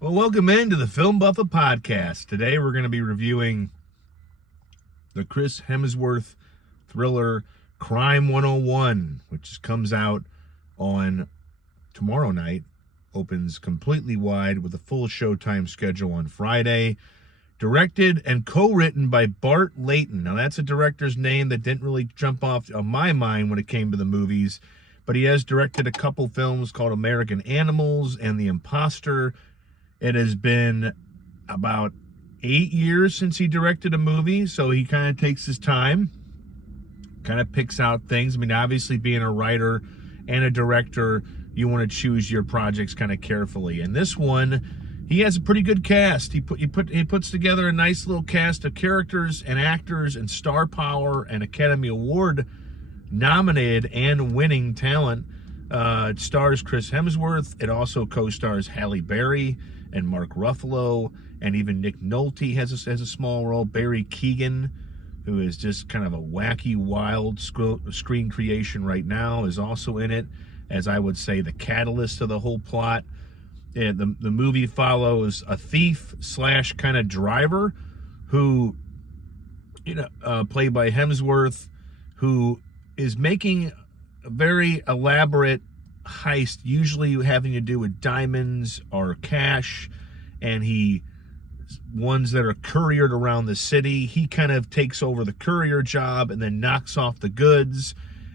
Well, welcome into the Film Buffa podcast. Today we're going to be reviewing the Chris Hemsworth thriller Crime 101, which comes out on tomorrow night, opens completely wide with a full showtime schedule on Friday. Directed and co-written by Bart Layton. Now, that's a director's name that didn't really jump off of my mind when it came to the movies, but he has directed a couple films called American Animals and The Imposter. It has been about 8 years since he directed a movie, so he kind of takes his time, kind of picks out things. I mean, obviously being a writer and a director, you want to choose your projects kind of carefully. And this one, he has a pretty good cast. He puts together a nice little cast of characters and actors and star power and Academy Award nominated and winning talent. It stars Chris Hemsworth. It also co-stars Halle Berry and Mark Ruffalo, and even Nick Nolte has a small role. Barry Keoghan, who is just kind of a wacky, wild screen creation right now, is also in it, as I would say the catalyst of the whole plot. The movie follows a thief slash kind of driver who, played by Hemsworth, who is making a very elaborate heist, usually having to do with diamonds or cash, and ones that are couriered around the city. He kind of takes over the courier job and then knocks off the goods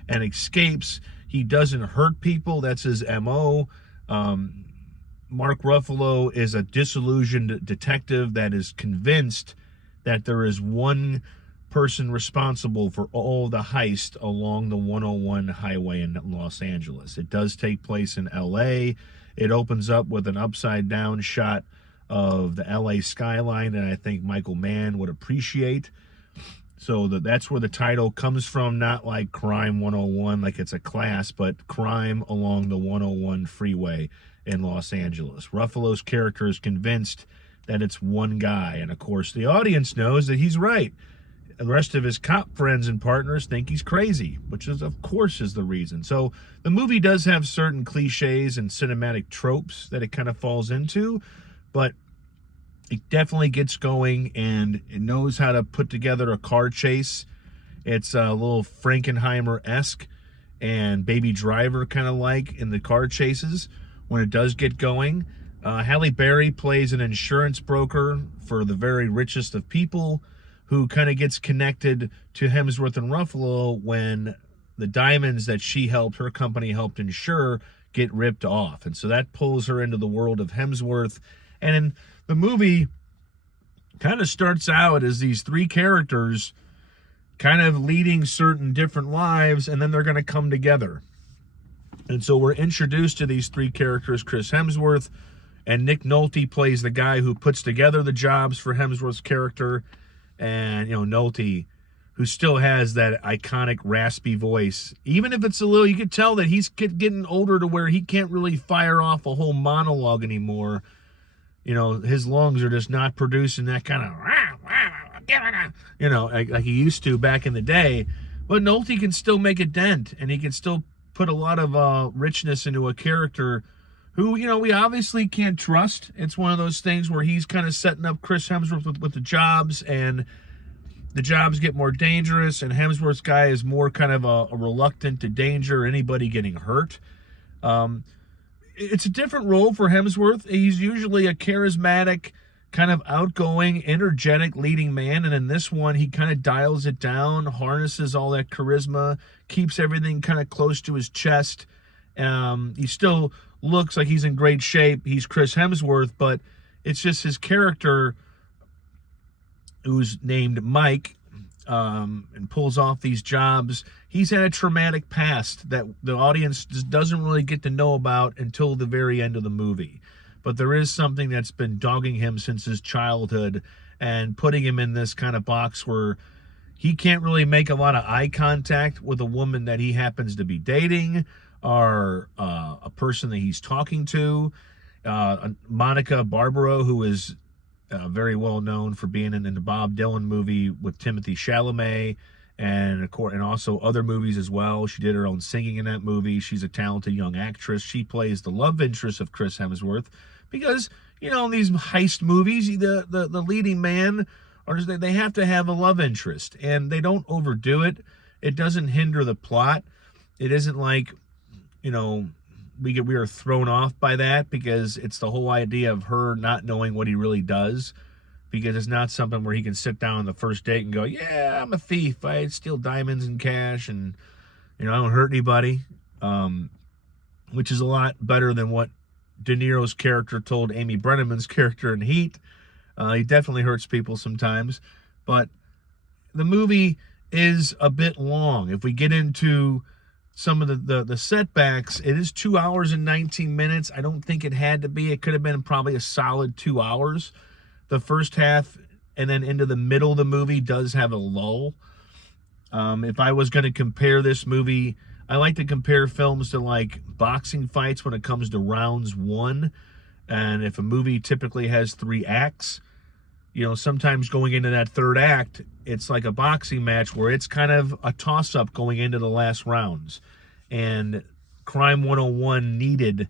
and escapes. He doesn't hurt people. That's his MO. Mark Ruffalo is a disillusioned detective that is convinced that there is one person responsible for all the heist along the 101 highway in Los Angeles. It does take place in LA. It opens up with an upside down shot of the LA skyline that I think Michael Mann would appreciate. So that's where the title comes from, not like Crime 101 like it's a class, but crime along the 101 freeway in Los Angeles. Ruffalo's character is convinced that it's one guy, and of course the audience knows that he's right. The rest of his cop friends and partners think he's crazy, which is, of course, is the reason. So the movie does have certain cliches and cinematic tropes that it kind of falls into, but it definitely gets going, and it knows how to put together a car chase. It's a little Frankenheimer-esque and Baby Driver kind of like in the car chases when it does get going. Halle Berry plays an insurance broker for the very richest of people, who kind of gets connected to Hemsworth and Ruffalo when the diamonds that her company helped insure, get ripped off. And so that pulls her into the world of Hemsworth. And the movie kind of starts out as these three characters kind of leading certain different lives, and then they're going to come together. And so we're introduced to these three characters, Chris Hemsworth, and Nick Nolte plays the guy who puts together the jobs for Hemsworth's character. And, Nolte, who still has that iconic raspy voice. Even if it's a little, you could tell that he's getting older to where he can't really fire off a whole monologue anymore. His lungs are just not producing that kind of, like he used to back in the day. But Nolte can still make a dent, and he can still put a lot of richness into a character who, we obviously can't trust. It's one of those things where he's kind of setting up Chris Hemsworth with the jobs, and the jobs get more dangerous, and Hemsworth's guy is more kind of a reluctant to danger anybody getting hurt. It's a different role for Hemsworth. He's usually a charismatic, kind of outgoing, energetic leading man, and in this one, he kind of dials it down, harnesses all that charisma, keeps everything kind of close to his chest. He still looks like he's in great shape. He's Chris Hemsworth, but it's just his character, who's named Mike, and pulls off these jobs. He's had a traumatic past that the audience just doesn't really get to know about until the very end of the movie. But there is something that's been dogging him since his childhood and putting him in this kind of box where he can't really make a lot of eye contact with a woman that he happens to be dating, or a person that he's talking to. Monica Barbaro, who is very well known for being in the Bob Dylan movie with Timothy Chalamet, and of course, and also other movies as well. She did her own singing in that movie. She's a talented young actress. She plays the love interest of Chris Hemsworth because, you know, in these heist movies, the leading man, or they have to have a love interest, and they don't overdo it. It doesn't hinder the plot. It isn't like, you know, we are thrown off by that, because it's the whole idea of her not knowing what he really does, because it's not something where he can sit down on the first date and go, yeah, I'm a thief. I steal diamonds and cash, and, you know, I don't hurt anybody, which is a lot better than what De Niro's character told Amy Brenneman's character in Heat. He definitely hurts people sometimes, but the movie is a bit long. If we get into some of the setbacks, it is 2 hours and 19 minutes. I don't think it had to be. It could have been probably a solid 2 hours. The first half and then into the middle of the movie does have a lull. If I was going to compare this movie, I like to compare films to like boxing fights when it comes to rounds one. And if a movie typically has 3 acts, you know, sometimes going into that third act, it's like a boxing match where it's kind of a toss-up going into the last rounds. And Crime 101 needed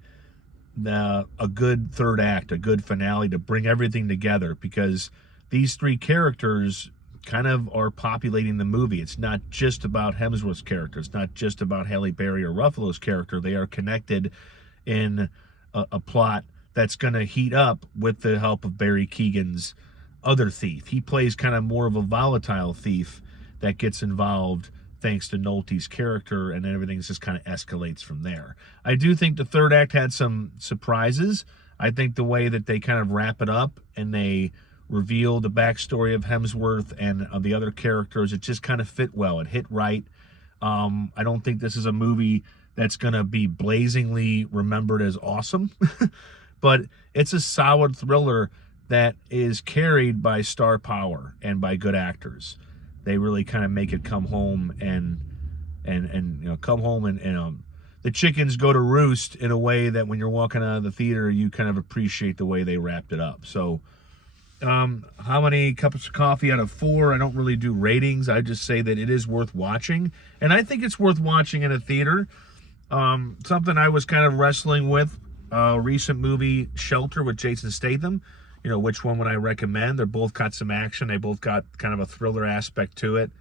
a good third act, a good finale to bring everything together, because these 3 characters kind of are populating the movie. It's not just about Hemsworth's character. It's not just about Halle Berry or Ruffalo's character. They are connected in a plot that's going to heat up with the help of Barry Keoghan's other thief. He plays kind of more of a volatile thief that gets involved thanks to Nolte's character, and then everything just kind of escalates from there. I do think the third act had some surprises. I think the way that they kind of wrap it up and they reveal the backstory of Hemsworth and of the other characters, it just kind of fit well. It hit right. I don't think this is a movie that's going to be blazingly remembered as awesome, but it's a solid thriller that is carried by star power and by good actors. They really kind of make it come home and you know, come home and the chickens go to roost in a way that when you're walking out of the theater, you kind of appreciate the way they wrapped it up. So how many cups of coffee out of 4? I don't really do ratings. I just say that it is worth watching, and I think it's worth watching in a theater. Something I was kind of wrestling with, recent movie Shelter with Jason Statham. You know, which one would I recommend? They're both got some action. They both got kind of a thriller aspect to it.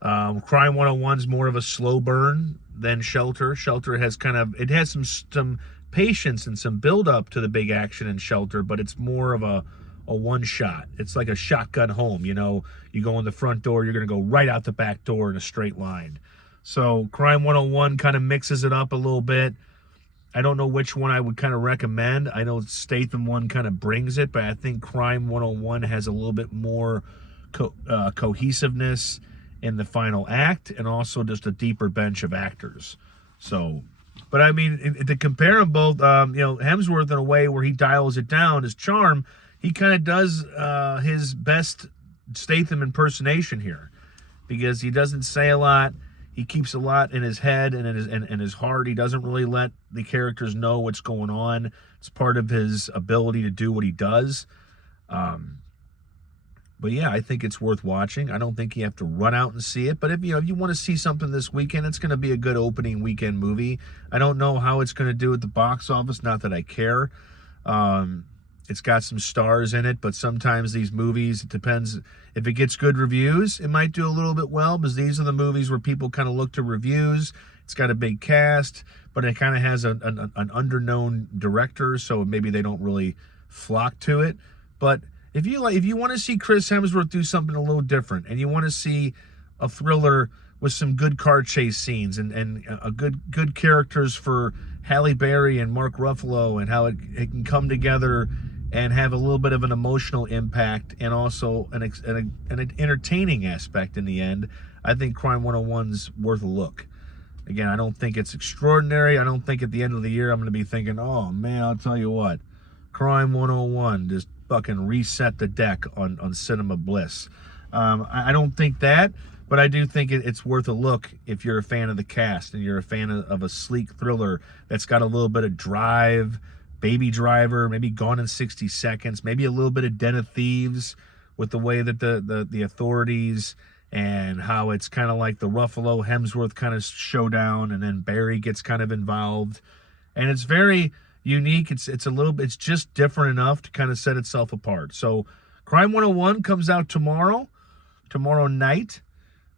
Crime 101 is more of a slow burn than Shelter. Shelter has it has some patience and some build up to the big action in Shelter, but it's more of a one shot. It's like a shotgun home. You know, you go in the front door, you're going to go right out the back door in a straight line. So Crime 101 kind of mixes it up a little bit. I don't know which one I would kind of recommend. I know Statham one kind of brings it, but I think Crime 101 has a little bit more cohesiveness in the final act, and also just a deeper bench of actors. So, but I mean, to compare them both, you know, Hemsworth in a way where he dials it down, his charm, he kind of does his best Statham impersonation here, because he doesn't say a lot. He keeps a lot in his head and in his heart. He doesn't really let the characters know what's going on. It's part of his ability to do what he does. But yeah, I think it's worth watching. I don't think you have to run out and see it. But if you want to see something this weekend, it's going to be a good opening weekend movie. I don't know how it's going to do at the box office. Not that I care. It's got some stars in it, but sometimes these movies, it depends. If it gets good reviews, it might do a little bit well, because these are the movies where people kind of look to reviews. It's got a big cast, but it kind of has an underknown director, so maybe they don't really flock to it. But if you want to see Chris Hemsworth do something a little different, and you want to see a thriller with some good car chase scenes and a good characters for Halle Berry and Mark Ruffalo, and how it can come together and have a little bit of an emotional impact, and also an entertaining aspect in the end, I think Crime 101's worth a look. Again, I don't think it's extraordinary. I don't think at the end of the year I'm going to be thinking, oh man, I'll tell you what, Crime 101 just fucking reset the deck on Cinema Bliss. I don't think that, but I do think it's worth a look if you're a fan of the cast and you're a fan of a sleek thriller that's got a little bit of drive, Baby Driver, maybe Gone in 60 Seconds, maybe a little bit of Den of Thieves, with the way that the authorities and how it's kind of like the Ruffalo Hemsworth kind of showdown, and then Barry gets kind of involved, and it's very unique. It's a little bit, it's just different enough to kind of set itself apart. So Crime 101 comes out tomorrow night.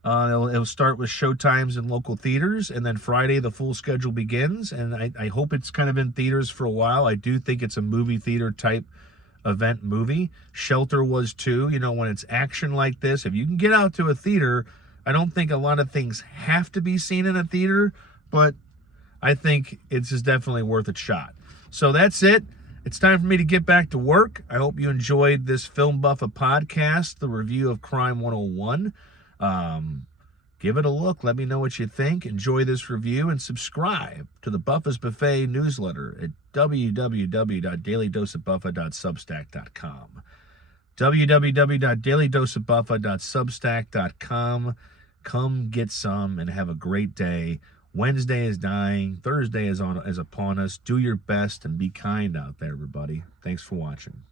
It'll start with showtimes in local theaters, and then Friday the full schedule begins, and I hope it's kind of in theaters for a while. I do think it's a movie theater type event movie. Shelter was too. You know, when it's action like this, if you can get out to a theater, I don't think a lot of things have to be seen in a theater, but I think it's just definitely worth a shot. So that's it. It's time for me to get back to work. I hope you enjoyed this Film Buffa podcast, the review of Crime 101. Give it a look. Let me know what you think. Enjoy this review and subscribe to the Buffa's Buffet newsletter at www.dailydoseofbuffa.substack.com. www.dailydoseofbuffa.substack.com. Come get some and have a great day. Wednesday is dying. Thursday is upon us. Do your best and be kind out there, everybody. Thanks for watching.